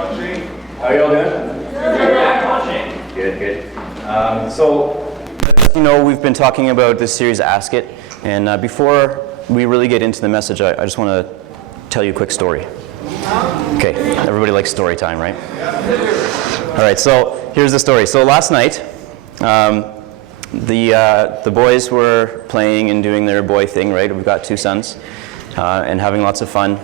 How are you all doing? Good. So, as you know, we've been talking about this series, Ask It. And before we really get into the message, I just want to tell you a quick story. Okay, everybody likes story time, right? All right, so here's the story. So last night, the boys were playing and doing their boy thing, right? We've got two sons, and having lots of fun.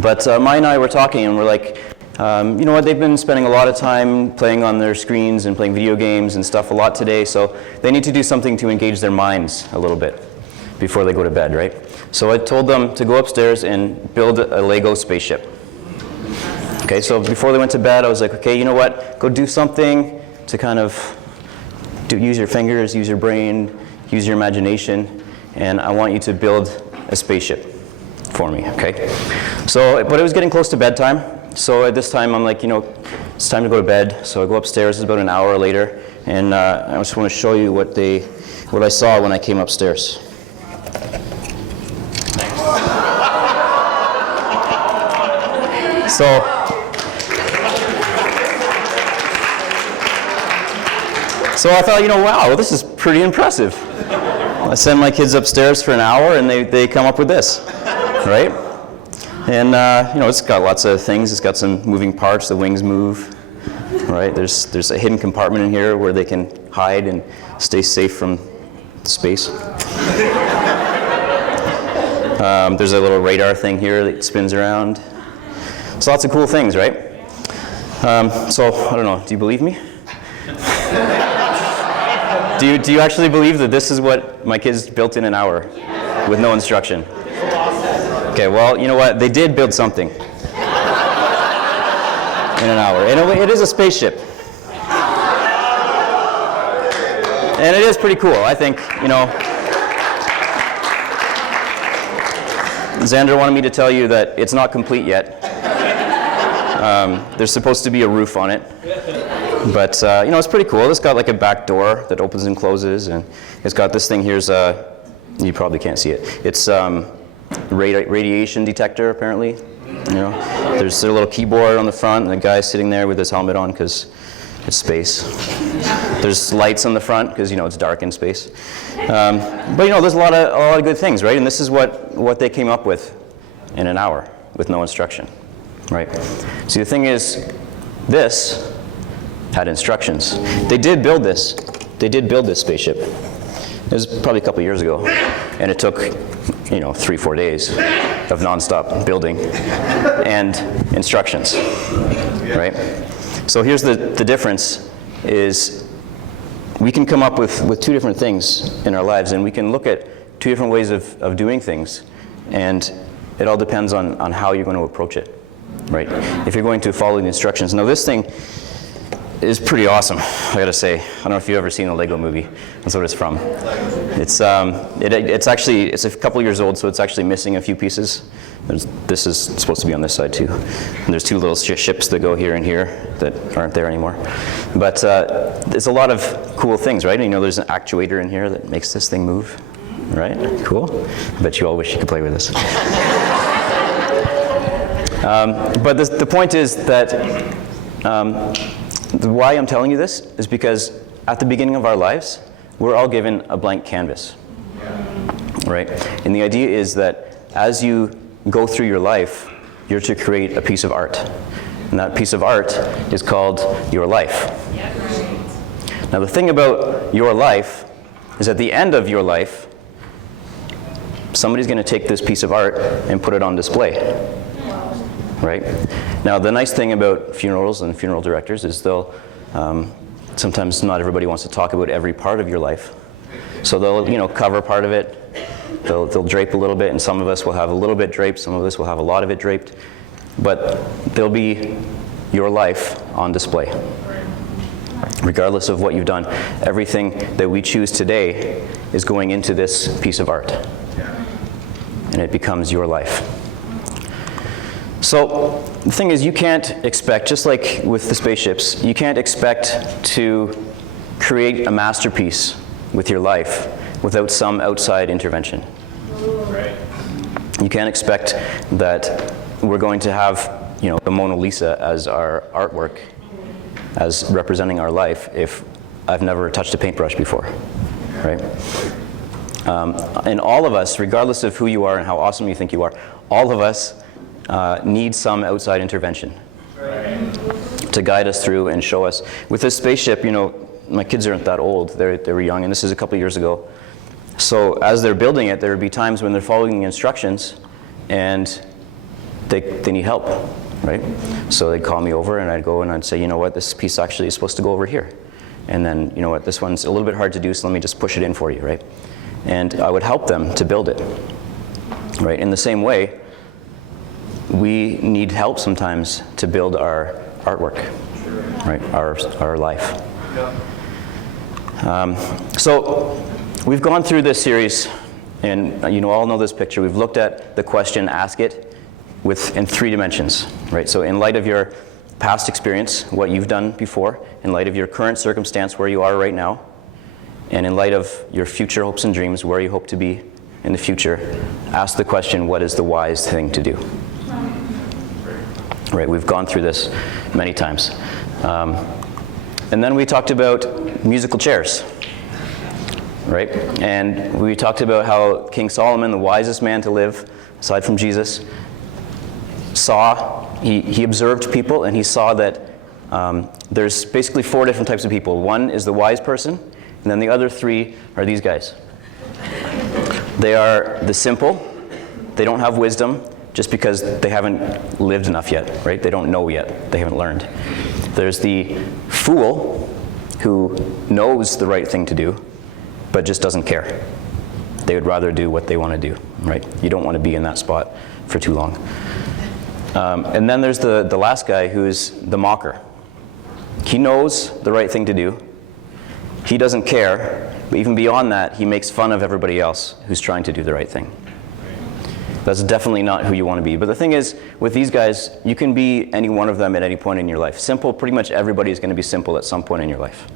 But Mai and I were talking, and we're like, you know what, they've been spending a lot of time playing on their screens and playing video games and stuff a lot today, so they need to do something to engage their minds a little bit before they go to bed, right? So I told them to go upstairs and build a Lego spaceship. Okay, so before they went to bed, I was like, okay, you know what, go do something to kind of use your fingers, use your brain, use your imagination, and I want you to build a spaceship for me, okay? So, but it was getting close to bedtime, so at this time I'm like, you know, it's time to go to bed. So I go upstairs, it's about an hour later, and I just want to show you what I saw when I came upstairs. So I thought, you know, wow, this is pretty impressive. I send my kids upstairs for an hour and they come up with this, right? And you know, it's got lots of things. It's got some moving parts, the wings move, right? There's a hidden compartment in here where they can hide and stay safe from space. There's a little radar thing here that spins around. So lots of cool things, right? So I don't know, do you believe me? Do you actually believe that this is what my kids built in an hour with no instruction? Okay, well, you know what? They did build something in an hour. And it is a spaceship. And it is pretty cool, I think, you know. Xander wanted me to tell you that it's not complete yet. There's supposed to be a roof on it. But, you know, it's pretty cool. It's got like a back door that opens and closes, and it's got this thing here's, you probably can't see it. It's radiation detector, apparently. You know, there's a little keyboard on the front, and the guy's sitting there with his helmet on because it's space. There's lights on the front because, you know, it's dark in space. But, you know, there's a lot of good things, right? And this is what they came up with in an hour with no instruction, right? See, the thing is, this had instructions. They did build this. They did build this spaceship. It was probably a couple years ago, and it took, you know, 3-4 days of nonstop building and instructions, right? So here's the difference is we can come up with two different things in our lives, and we can look at two different ways of doing things, and it all depends on how you're going to approach it, right? If you're going to follow the instructions. Now this thing is pretty awesome, I gotta say. I don't know if you've ever seen the Lego movie. That's what it's from. It's a couple years old, so it's actually missing a few pieces. This is supposed to be on this side too. And there's two little ships that go here and here that aren't there anymore. But there's a lot of cool things, right? And, you know, there's an actuator in here that makes this thing move, right? Cool. I bet you all wish you could play with this. But the point is that why I'm telling you this is because at the beginning of our lives, we're all given a blank canvas, right? And the idea is that as you go through your life, you're to create a piece of art. And that piece of art is called your life. Now the thing about your life is at the end of your life, somebody's going to take this piece of art and put it on display. Right? Now, the nice thing about funerals and funeral directors is they'll, sometimes not everybody wants to talk about every part of your life. So they'll, you know, cover part of it, they'll drape a little bit, and some of us will have a little bit draped, some of us will have a lot of it draped, but there'll be your life on display. Regardless of what you've done, everything that we choose today is going into this piece of art, and it becomes your life. So the thing is, you can't expect, just like with the spaceships, you can't expect to create a masterpiece with your life without some outside intervention. Right. You can't expect that we're going to have the Mona Lisa as our artwork, as representing our life, if I've never touched a paintbrush before, right? And all of us, regardless of who you are and how awesome you think you are, all of us need some outside intervention to guide us through and show us. With this spaceship, my kids aren't that old. They were young, and this is a couple years ago. So as they're building it, there would be times when they're following the instructions and they need help, right? So they'd call me over and I'd go and I'd say, you know what, this piece actually is supposed to go over here. And then, you know what, this one's a little bit hard to do, so let me just push it in for you, right? And I would help them to build it, right? In the same way, we need help sometimes to build our artwork, right? Our life. So we've gone through this series, and you all know this picture. We've looked at the question, ask it, in 3 dimensions, right? So in light of your past experience, what you've done before, in light of your current circumstance, where you are right now, and in light of your future hopes and dreams, where you hope to be in the future, ask the question, what is the wise thing to do? Right, we've gone through this many times. And then we talked about musical chairs, right? And we talked about how King Solomon, the wisest man to live, aside from Jesus, he observed people, and he saw that there's basically 4 different types of people. One is the wise person, and then the other 3 are these guys. They are the simple. They don't have wisdom just because they haven't lived enough yet, right? They don't know yet. They haven't learned. There's the fool who knows the right thing to do, but just doesn't care. They would rather do what they want to do, right? You don't want to be in that spot for too long. And then there's the last guy, who's the mocker. He knows the right thing to do. He doesn't care, but even beyond that, he makes fun of everybody else who's trying to do the right thing. That's definitely not who you want to be. But the thing is, with these guys, you can be any one of them at any point in your life. Simple, pretty much everybody is going to be simple at some point in your life.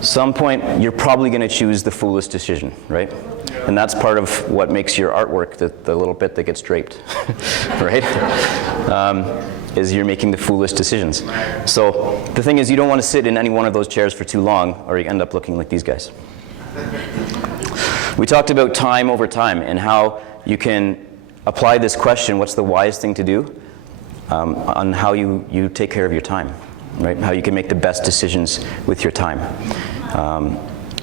Some point, you're probably going to choose the foolish decision, right? And that's part of what makes your artwork, the little bit that gets draped, right? Is you're making the foolish decisions. So the thing is, you don't want to sit in any one of those chairs for too long, or you end up looking like these guys. We talked about time over time and how you can apply this question, what's the wise thing to do, on how you take care of your time, right? How you can make the best decisions with your time.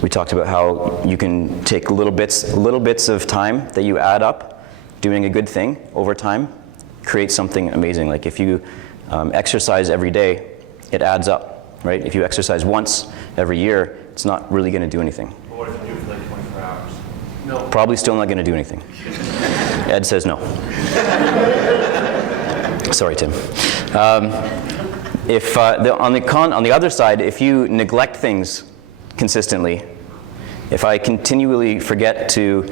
We talked about how you can take little bits of time that you add up, doing a good thing over time, create something amazing. Like if you exercise every day, it adds up, right? If you exercise once every year, it's not really going to do anything. But what if you do it for like 24 hours? No. Probably still not going to do anything. Ed says no. Sorry, Tim. On the other side, if you neglect things consistently, if I continually forget to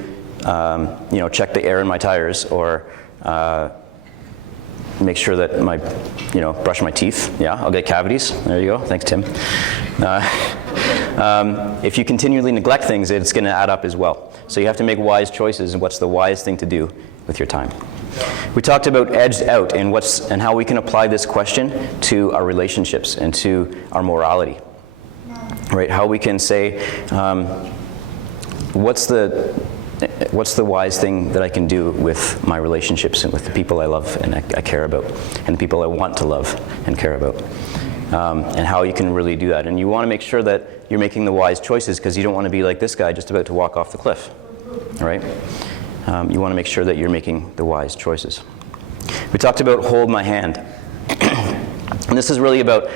check the air in my tires, or make sure that brush my teeth, I'll get cavities. There you go. Thanks, Tim. If you continually neglect things, it's going to add up as well. So you have to make wise choices, and what's the wise thing to do with your time. We talked about edged out and how we can apply this question to our relationships and to our morality. Right? How we can say, what's the wise thing that I can do with my relationships and with the people I love and I care about, and the people I want to love and care about, and how you can really do that. And you want to make sure that you're making the wise choices, because you don't want to be like this guy just about to walk off the cliff, right? You want to make sure that you're making the wise choices. We talked about hold my hand. And this is really about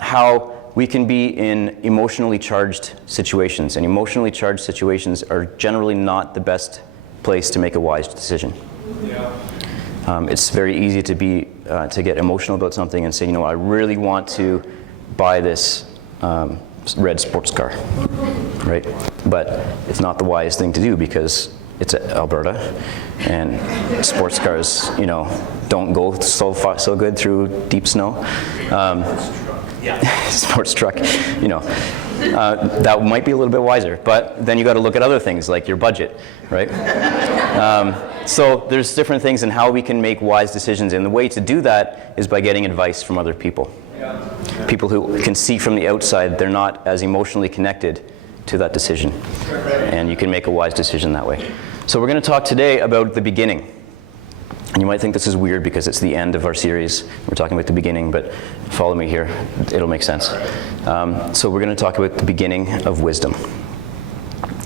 how we can be in emotionally charged situations. And emotionally charged situations are generally not the best place to make a wise decision. Yeah. It's very easy to get emotional about something and say, I really want to buy this red sports car, right? But it's not the wise thing to do, because it's Alberta, and sports cars, don't go so good through deep snow. Sports truck, that might be a little bit wiser, but then you got to look at other things like your budget, right? So there's different things in how we can make wise decisions, and the way to do that is by getting advice from other people. People who can see from the outside, they're not as emotionally connected to that decision. And you can make a wise decision that way. So we're going to talk today about the beginning. And you might think this is weird because it's the end of our series. We're talking about the beginning, but follow me here. It'll make sense. So we're going to talk about the beginning of wisdom.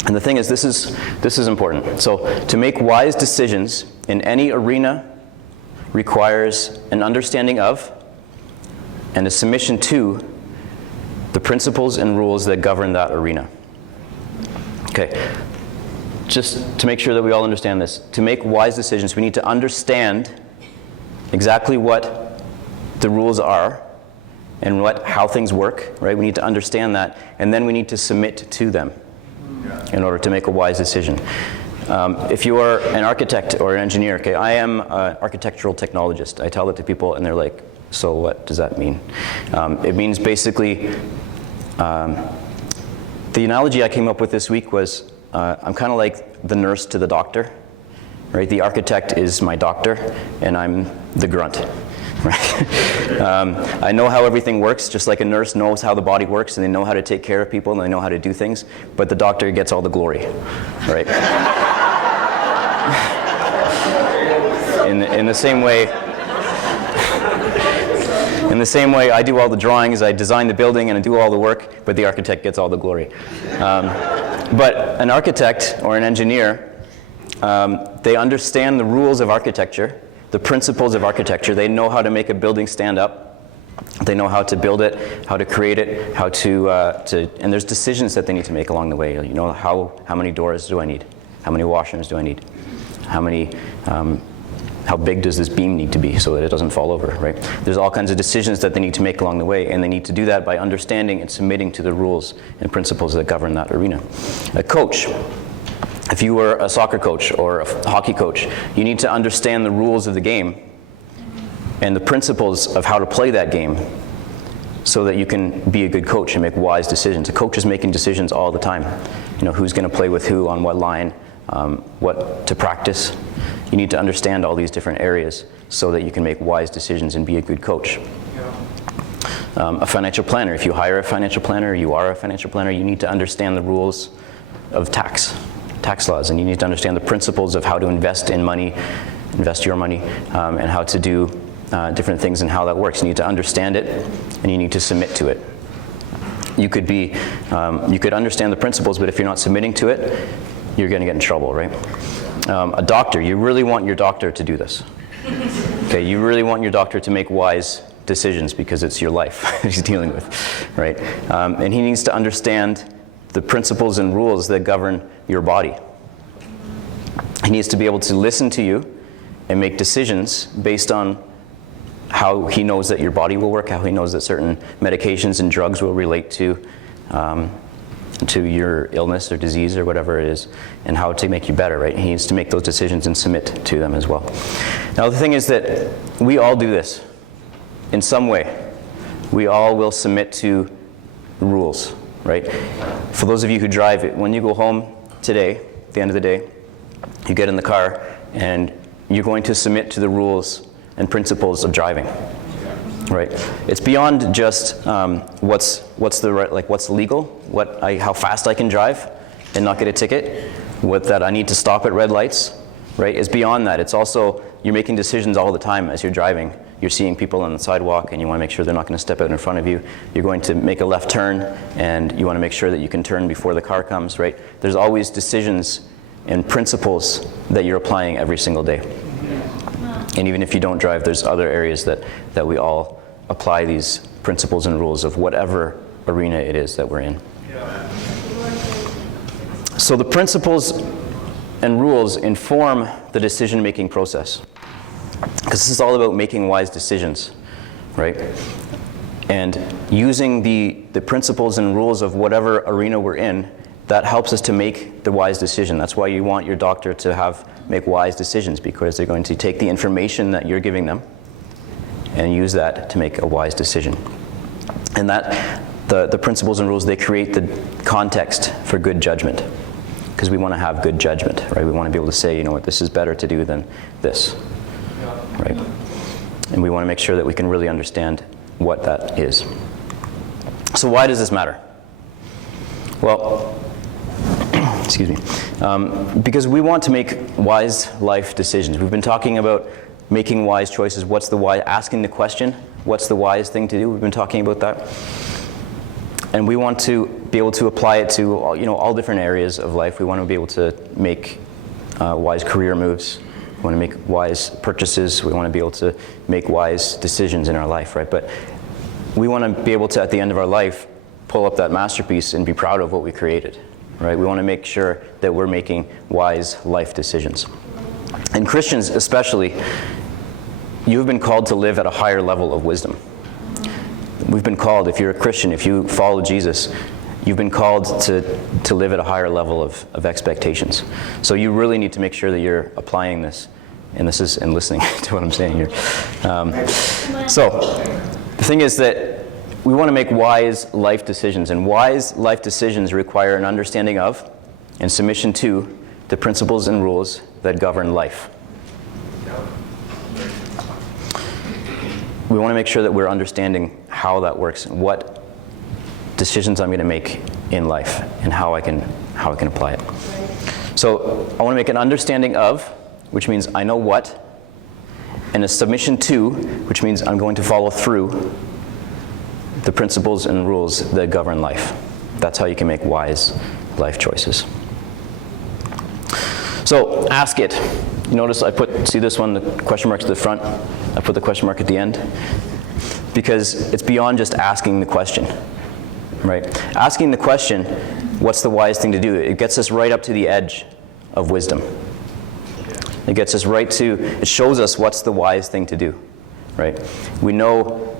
And the thing is, this is important. So to make wise decisions in any arena requires an understanding of and a submission to the principles and rules that govern that arena. Okay. Just to make sure that we all understand this, to make wise decisions, we need to understand exactly what the rules are and how things work, right? We need to understand that, and then we need to submit to them in order to make a wise decision. If you are an architect or an engineer, okay, I am an architectural technologist. I tell that to people, and they're like, so what does that mean? It means basically, the analogy I came up with this week was, I'm kind of like the nurse to the doctor, right? The architect is my doctor, and I'm the grunt, right? I know how everything works, just like a nurse knows how the body works, and they know how to take care of people, and they know how to do things, but the doctor gets all the glory, right? In the same way, I do all the drawings, I design the building, and I do all the work, but the architect gets all the glory. But an architect or an engineer, they understand the rules of architecture, the principles of architecture. They know how to make a building stand up. They know how to build it, how to create it, how to and there's decisions that they need to make along the way. You know, how many doors do I need? How many washrooms do I need? How big does this beam need to be so that it doesn't fall over, right? There's all kinds of decisions that they need to make along the way, and they need to do that by understanding and submitting to the rules and principles that govern that arena. A coach, if you were a soccer coach or a hockey coach, you need to understand the rules of the game and the principles of how to play that game so that you can be a good coach and make wise decisions. A coach is making decisions all the time. You know, who's going to play with who on what line, what to practice. You need to understand all these different areas so that you can make wise decisions and be a good coach. A financial planner, if you hire a financial planner, you are a financial planner, you need to understand the rules of tax laws, and you need to understand the principles of how to invest your money, and how to do different things and how that works. You need to understand it, and you need to submit to it. You could understand the principles, but if you're not submitting to it, you're going to get in trouble, right? A doctor, you really want your doctor to do this. Okay, you really want your doctor to make wise decisions because it's your life he's dealing with, right? And he needs to understand the principles and rules that govern your body. He needs to be able to listen to you and make decisions based on how he knows that your body will work, how he knows that certain medications and drugs will relate to your illness or disease or whatever it is, and how to make you better, right? He needs to make those decisions and submit to them as well. Now the thing is that we all do this in some way. We all will submit to rules, right? For those of you who drive, when you go home today, at the end of the day, you get in the car and you're going to submit to the rules and principles of driving. Right. It's beyond just what's legal, how fast I can drive and not get a ticket, that I need to stop at red lights, right? It's beyond that. It's also, you're making decisions all the time as you're driving. You're seeing people on the sidewalk and you want to make sure they're not going to step out in front of you. You're going to make a left turn and you want to make sure that you can turn before the car comes, right? There's always decisions and principles that you're applying every single day. And even if you don't drive, there's other areas that we all apply these principles and rules of whatever arena it is that we're in. So the principles and rules inform the decision-making process. Because this is all about making wise decisions, right? And using the principles and rules of whatever arena we're in, that helps us to make the wise decision. That's why you want your doctor to make wise decisions, because they're going to take the information that you're giving them and use that to make a wise decision. And that the principles and rules, they create the context for good judgment. because we want to have good judgment, right? We want to be able to say, you know what, this is better to do than this, right? And we want to make sure that we can really understand what that is. So why does this matter? Well, excuse me, because we want to make wise life decisions. We've been talking about making wise choices. What's the wise? Asking the question, what's the wise thing to do? We've been talking about that. And we want to be able to apply it to all different areas of life. We want to be able to make wise career moves. We want to make wise purchases. We want to be able to make wise decisions in our life, right? But we want to be able to, at the end of our life, pull up that masterpiece and be proud of what we created, right? We want to make sure that we're making wise life decisions. And Christians especially, you've been called to live at a higher level of wisdom. We've been called, if you're a Christian, if you follow Jesus, you've been called to live at a higher level of expectations. So you really need to make sure that you're applying this, and listening to what I'm saying here. So the thing is that we want to make wise life decisions, and wise life decisions require an understanding of and submission to the principles and rules that govern life. We want to make sure that we're understanding how that works, what decisions I'm going to make in life, and how I can apply it. So I want to make an understanding of, which means I know what, and a submission to, which means I'm going to follow through the principles and rules that govern life. That's how you can make wise life choices. So ask it. You notice see this one, the question mark's at the front. I put the question mark at the end because it's beyond just asking the question, right? Asking the question, what's the wise thing to do? It gets us right up to the edge of wisdom. It gets us it shows us what's the wise thing to do, right? We know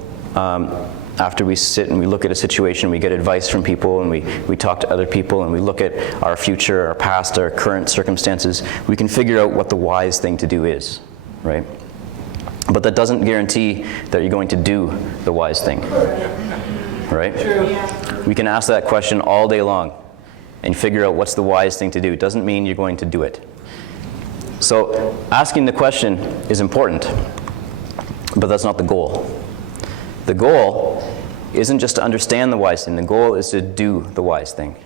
after we sit and we look at a situation, we get advice from people, and we talk to other people, and we look at our future, our past, our current circumstances, we can figure out what the wise thing to do is, right? But that doesn't guarantee that you're going to do the wise thing, right? True. We can ask that question all day long and figure out what's the wise thing to do. It doesn't mean you're going to do it. So asking the question is important, but that's not the goal. The goal isn't just to understand the wise thing. The goal is to do the wise thing.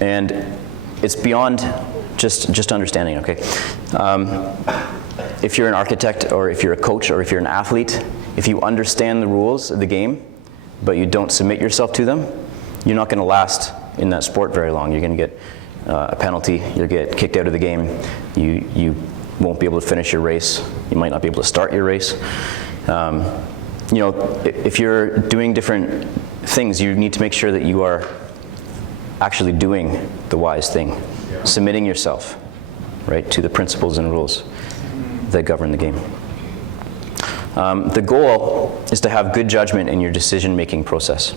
And it's beyond just understanding, okay? If you're an architect, or if you're a coach, or if you're an athlete, if you understand the rules of the game, but you don't submit yourself to them, you're not going to last in that sport very long. You're going to get a penalty. You'll get kicked out of the game. You won't be able to finish your race. You might not be able to start your race. If you're doing different things, you need to make sure that you are actually doing the wise thing, submitting yourself, right, to the principles and rules that govern the game. The goal is to have good judgment in your decision-making process,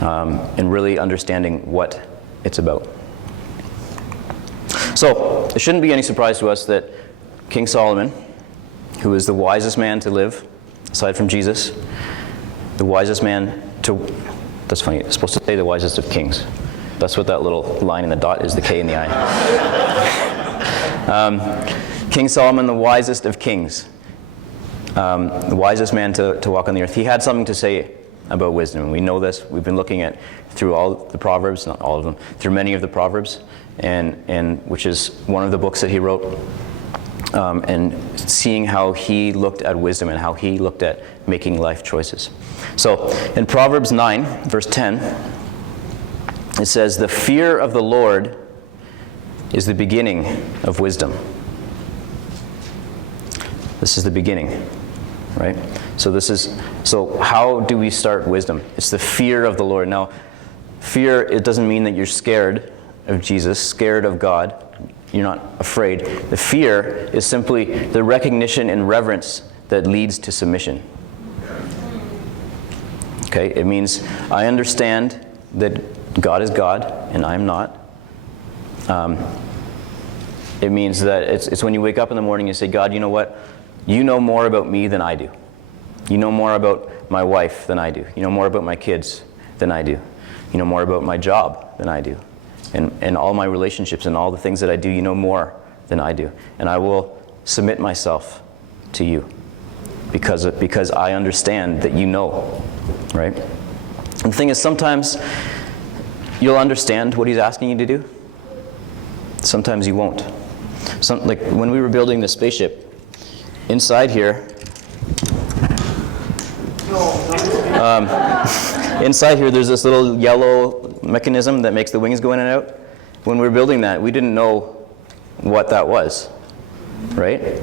and really understanding what it's about. So it shouldn't be any surprise to us that King Solomon, who is the wisest man to live, aside from Jesus, the wisest man to, that's funny, it's supposed to say the wisest of kings. That's what that little line in the dot is, the K in the I. King Solomon, the wisest of kings, the wisest man to walk on the earth. He had something to say about wisdom, and we know this. We've been looking at through all the Proverbs, not all of them, through many of the Proverbs, and which is one of the books that he wrote, and seeing how he looked at wisdom and how he looked at making life choices. So in Proverbs 9, verse 10, it says, "The fear of the Lord is the beginning of wisdom." This is the beginning, right? So how do we start wisdom? It's the fear of the Lord. Now, fear, it doesn't mean that you're scared of Jesus, scared of God. You're not afraid. The fear is simply the recognition and reverence that leads to submission. Okay, it means I understand that God is God and I'm not. It means that it's when you wake up in the morning and say, God, you know what? You know more about me than I do. You know more about my wife than I do. You know more about my kids than I do. You know more about my job than I do. And all my relationships and all the things that I do, you know more than I do. And I will submit myself to you because I understand that you know, right? And the thing is, sometimes you'll understand what he's asking you to do. Sometimes you won't. Like when we were building the spaceship, inside here, there's this little yellow mechanism that makes the wings go in and out. When we were building that, we didn't know what that was, right?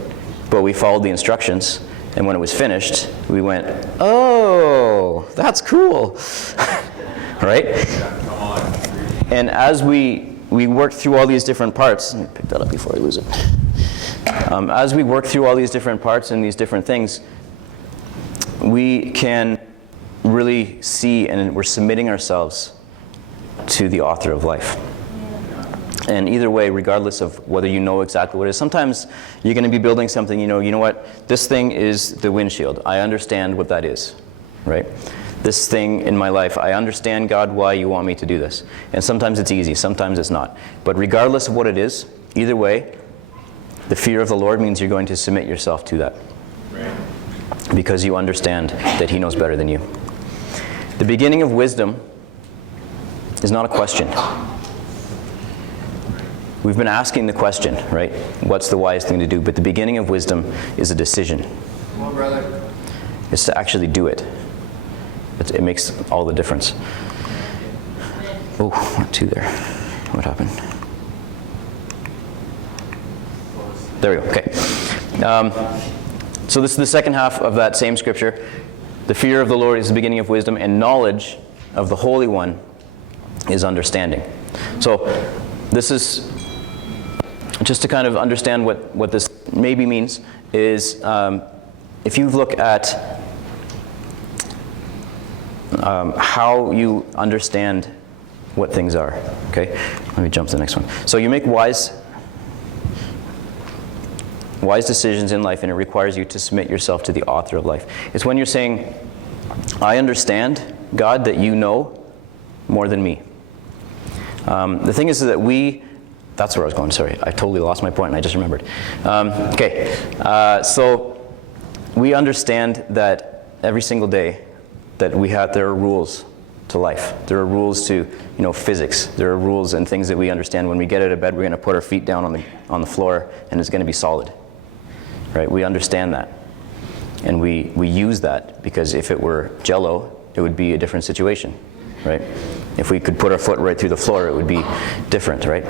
But we followed the instructions, and when it was finished, we went, oh, that's cool, right? And as we worked through all these different parts, let me pick that up before I lose it. As we work through all these different parts and these different things, we can really see, and we're submitting ourselves to the author of life. And either way, regardless of whether you know exactly what it is, sometimes you're going to be building something, you know what, this thing is the windshield. I understand what that is, right? This thing in my life, I understand, God, why you want me to do this. And sometimes it's easy, sometimes it's not. But regardless of what it is, either way, the fear of the Lord means you're going to submit yourself to that. Right. Because you understand that he knows better than you. The beginning of wisdom is not a question. We've been asking the question, right? What's the wise thing to do? But the beginning of wisdom is a decision. Come on, brother. It's to actually do it. It makes all the difference. Oh, not two there. What happened? There we go. Okay. So this is the second half of that same scripture. The fear of the Lord is the beginning of wisdom, and knowledge of the Holy One is understanding. So this is just to kind of understand what this maybe means is if you look at how you understand what things are. Okay, let me jump to the next one. So you make wise decisions in life, and it requires you to submit yourself to the author of life. It's when you're saying, I understand, God, that you know more than me. The thing is that that's where I was going, sorry. I totally lost my point and I just remembered. So we understand that every single day that there are rules to life. There are rules to, physics. There are rules and things that we understand. When we get out of bed, we're going to put our feet down on the floor, and it's going to be solid. Right? We understand that. And we use that, because if it were Jell-O, it would be a different situation. Right? If we could put our foot right through the floor, it would be different, right?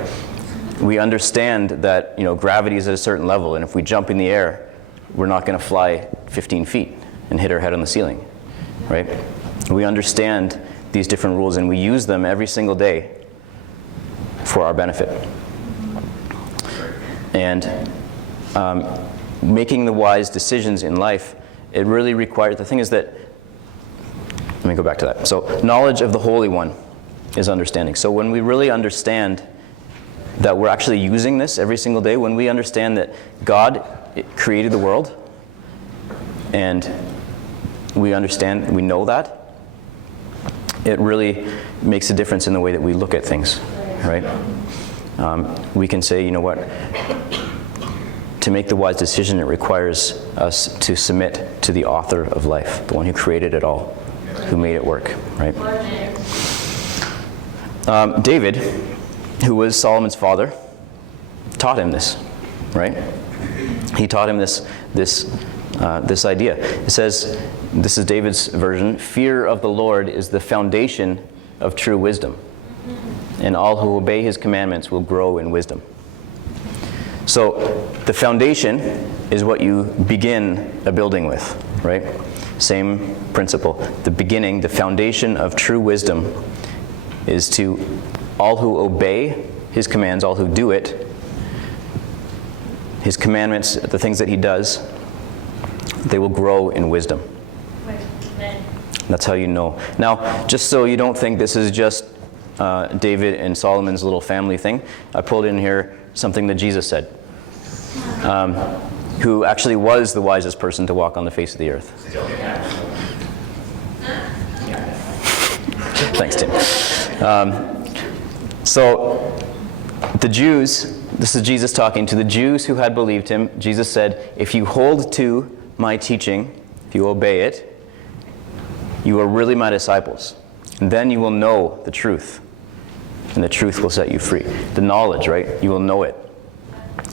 We understand that, gravity is at a certain level, and if we jump in the air, we're not going to fly 15 feet and hit our head on the ceiling. Right? We understand these different rules, and we use them every single day for our benefit. And making the wise decisions in life, it really requires, the thing is that, let me go back to that. So knowledge of the Holy One is understanding. So when we really understand that we're actually using this every single day, when we understand that God created the world, and we know that, it really makes a difference in the way that we look at things, right? We can say, you know what, to make the wise decision, it requires us to submit to the author of life, the one who created it all, who made it work, right? David, who was Solomon's father, taught him this, right? He taught him this idea. It says, this is David's version, fear of the Lord is the foundation of true wisdom, and all who obey his commandments will grow in wisdom. So the foundation is what you begin a building with, right? Same principle. The beginning, the foundation of true wisdom is to all who obey his commands, all who do it, his commandments, the things that he does, they will grow in wisdom. That's how you know. Now, just so you don't think this is just David and Solomon's little family thing, I pulled in here something that Jesus said, who actually was the wisest person to walk on the face of the earth. Thanks, Tim. So the Jews, this is Jesus talking to the Jews who had believed him. Jesus said, if you hold to my teaching, if you obey it, you are really my disciples. And then you will know the truth. And the truth will set you free. The knowledge, right? You will know it.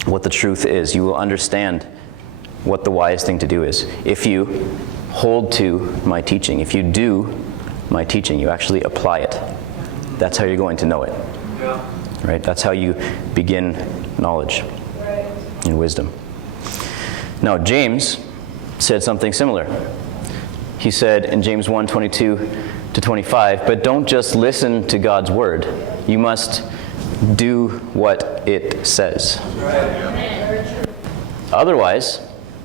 What the truth is. You will understand what the wise thing to do is. If you hold to my teaching, if you do my teaching, you actually apply it. That's how you're going to know it. Yeah. Right? That's how you begin knowledge and wisdom. Now, James said something similar. He said in James 1:22-25, but don't just listen to God's word. You must do what it says. Otherwise,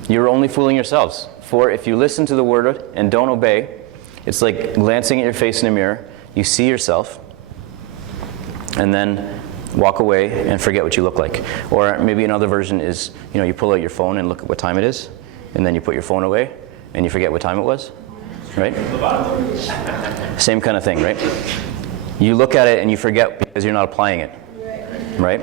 you're only fooling yourselves. For if you listen to the word and don't obey, it's like glancing at your face in a mirror. You see yourself, and then walk away and forget what you look like. Or maybe another version is, you pull out your phone and look at what time it is, and then you put your phone away, and you forget what time it was, right? Same kind of thing, right? You look at it and you forget because you're not applying it, right?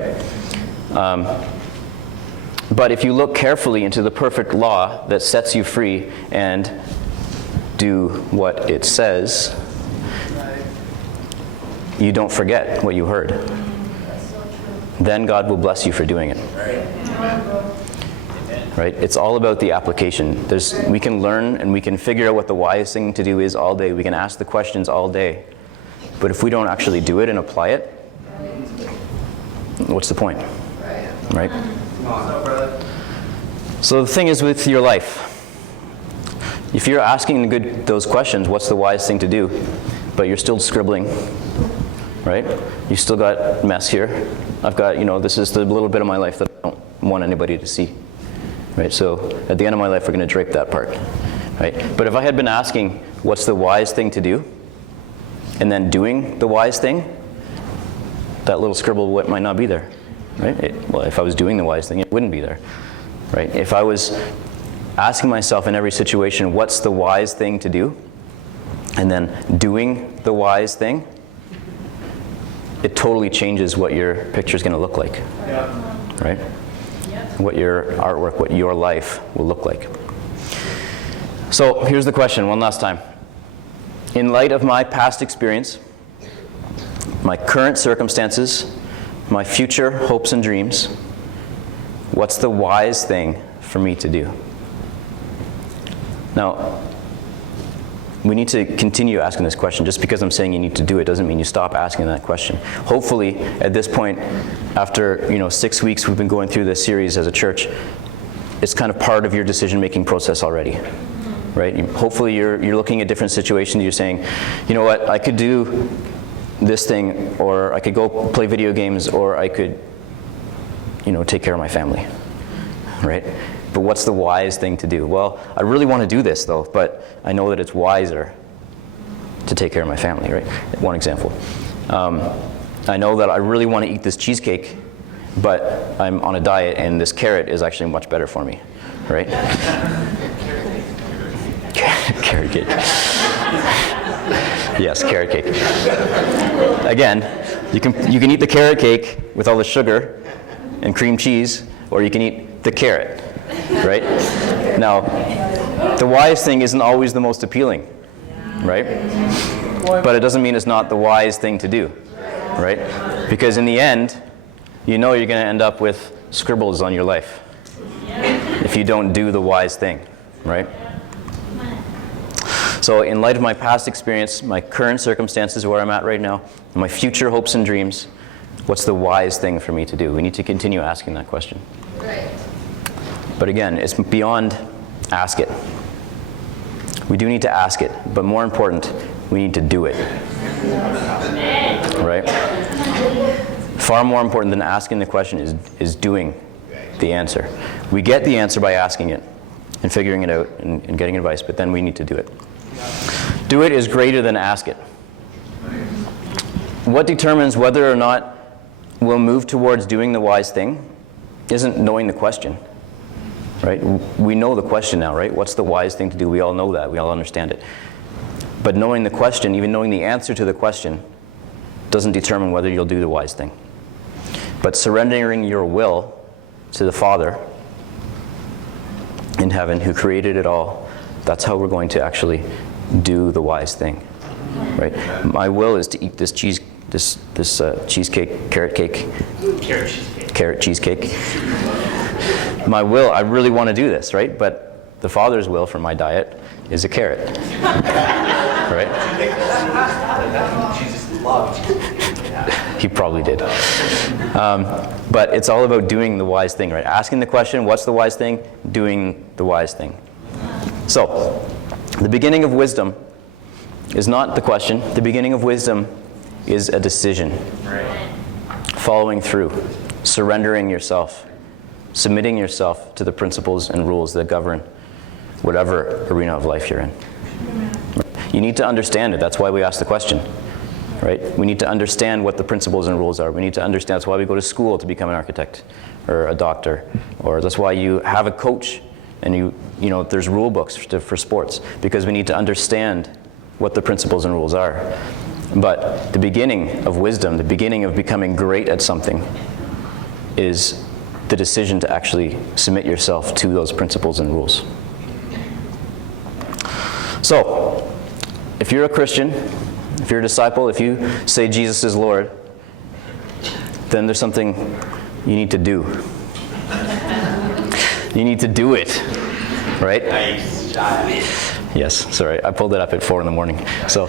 But if you look carefully into the perfect law that sets you free and do what it says, you don't forget what you heard. Then God will bless you for doing it. Right? It's all about the application. We can learn and we can figure out what the wise thing to do is all day. We can ask the questions all day. But if we don't actually do it and apply it, what's the point? Right? So the thing is with your life, if you're asking those questions, what's the wise thing to do, but you're still scribbling, right? You still got mess here. I've got, this is the little bit of my life that I don't want anybody to see, right? So at the end of my life, we're going to drape that part, right? But if I had been asking, what's the wise thing to do, and then doing the wise thing, that little scribble might not be there, right? Well, if I was doing the wise thing, it wouldn't be there, right? If I was asking myself in every situation, what's the wise thing to do, and then doing the wise thing, it totally changes what your picture is going to look like, right? What your artwork, what your life will look like. So here's the question, one last time. In light of my past experience, my current circumstances, my future hopes and dreams, what's the wise thing for me to do? Now, we need to continue asking this question. Just because I'm saying you need to do it doesn't mean you stop asking that question. Hopefully, at this point, after 6 weeks we've been going through this series as a church, it's kind of part of your decision-making process already, right? Hopefully, you're looking at different situations. You're saying, you know what, I could do this thing, or I could go play video games, or I could, take care of my family, right? But what's the wise thing to do? Well, I really want to do this, though, but I know that it's wiser to take care of my family, right? One example. I know that I really want to eat this cheesecake, but I'm on a diet, and this carrot is actually much better for me, right? Carrot cake. Yes, carrot cake. Again, you can eat the carrot cake with all the sugar and cream cheese, or you can eat the carrot, right? Now, the wise thing isn't always the most appealing, right? But it doesn't mean it's not the wise thing to do, right? Because in the end, you're going to end up with scribbles on your life if you don't do the wise thing, right? So in light of my past experience, my current circumstances where I'm at right now, and my future hopes and dreams, what's the wise thing for me to do? We need to continue asking that question. Right. But again, it's beyond ask it. We do need to ask it, but more important, we need to do it. Right? Far more important than asking the question is doing the answer. We get the answer by asking it and figuring it out and getting advice, but then we need to do it. Do it is greater than ask it. What determines whether or not we'll move towards doing the wise thing isn't knowing the question, right? We know the question now, right? What's the wise thing to do? We all know that. We all understand it. But knowing the question, even knowing the answer to the question, doesn't determine whether you'll do the wise thing. But surrendering your will to the Father in heaven who created it all, that's how we're going to actually do the wise thing, right? My will is to eat this cheesecake, carrot cheesecake. My will, I really want to do this, right? But the Father's will for my diet is a carrot, right? Jesus loved. He probably did. But it's all about doing the wise thing, right? Asking the question, what's the wise thing? Doing the wise thing. So, the beginning of wisdom is not the question. The beginning of wisdom is a decision. Right. Following through, surrendering yourself, submitting yourself to the principles and rules that govern whatever arena of life you're in. You need to understand it. That's why we ask the question. Right? We need to understand what the principles and rules are. We need to understand. That's why we go to school to become an architect or a doctor. Or that's why you have a coach and you know, there's rule books for sports, because we need to understand what the principles and rules are. But the beginning of wisdom, the beginning of becoming great at something, is the decision to actually submit yourself to those principles and rules. So, if you're a Christian, if you're a disciple, if you say Jesus is Lord, then there's something you need to do. You need to do it, right? Nice. Yes, sorry, I pulled it up at 4 in the morning, so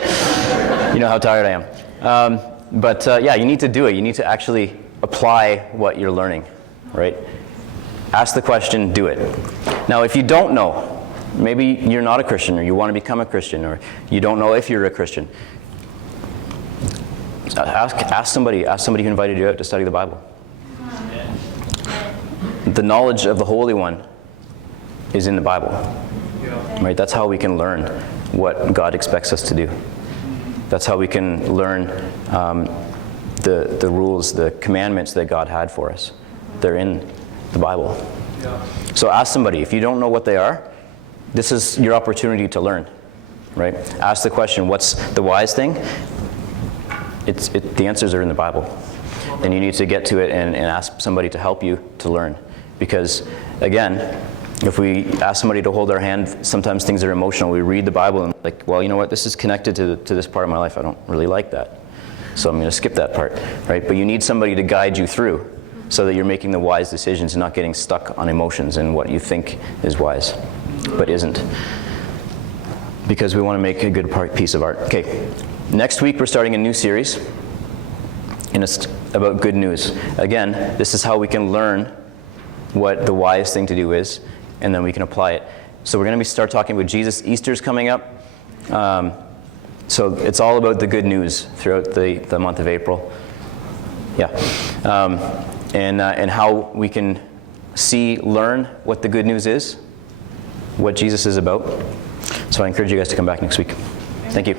you know how tired I am. But yeah, you need to do it. You need to actually apply what you're learning, right? Ask the question, do it. Now, if you don't know, maybe you're not a Christian, or you want to become a Christian, or you don't know if you're a Christian, ask somebody who invited you out to study the Bible. The knowledge of the Holy One is in the Bible. Right? That's how we can learn what God expects us to do. That's how we can learn the rules, the commandments that God had for us. They're in the Bible. So ask somebody. If you don't know what they are, this is your opportunity to learn. Right? Ask the question, what's the wise thing? The answers are in the Bible. And you need to get to it and ask somebody to help you to learn. Because, again, if we ask somebody to hold our hand, sometimes things are emotional. We read the Bible and like, well, you know what, this is connected to this part of my life. I don't really like that. So I'm going to skip that part, right? But you need somebody to guide you through so that you're making the wise decisions and not getting stuck on emotions and what you think is wise, but isn't. Because we want to make a good piece of art. Okay, next week we're starting a new series, and it's about good news. Again, this is how we can learn what the wise thing to do is, and then we can apply it. So we're going to start talking about Jesus. Easter's coming up. So it's all about the good news throughout the month of April. Yeah. And how we can learn what the good news is, what Jesus is about. So I encourage you guys to come back next week. Thank you.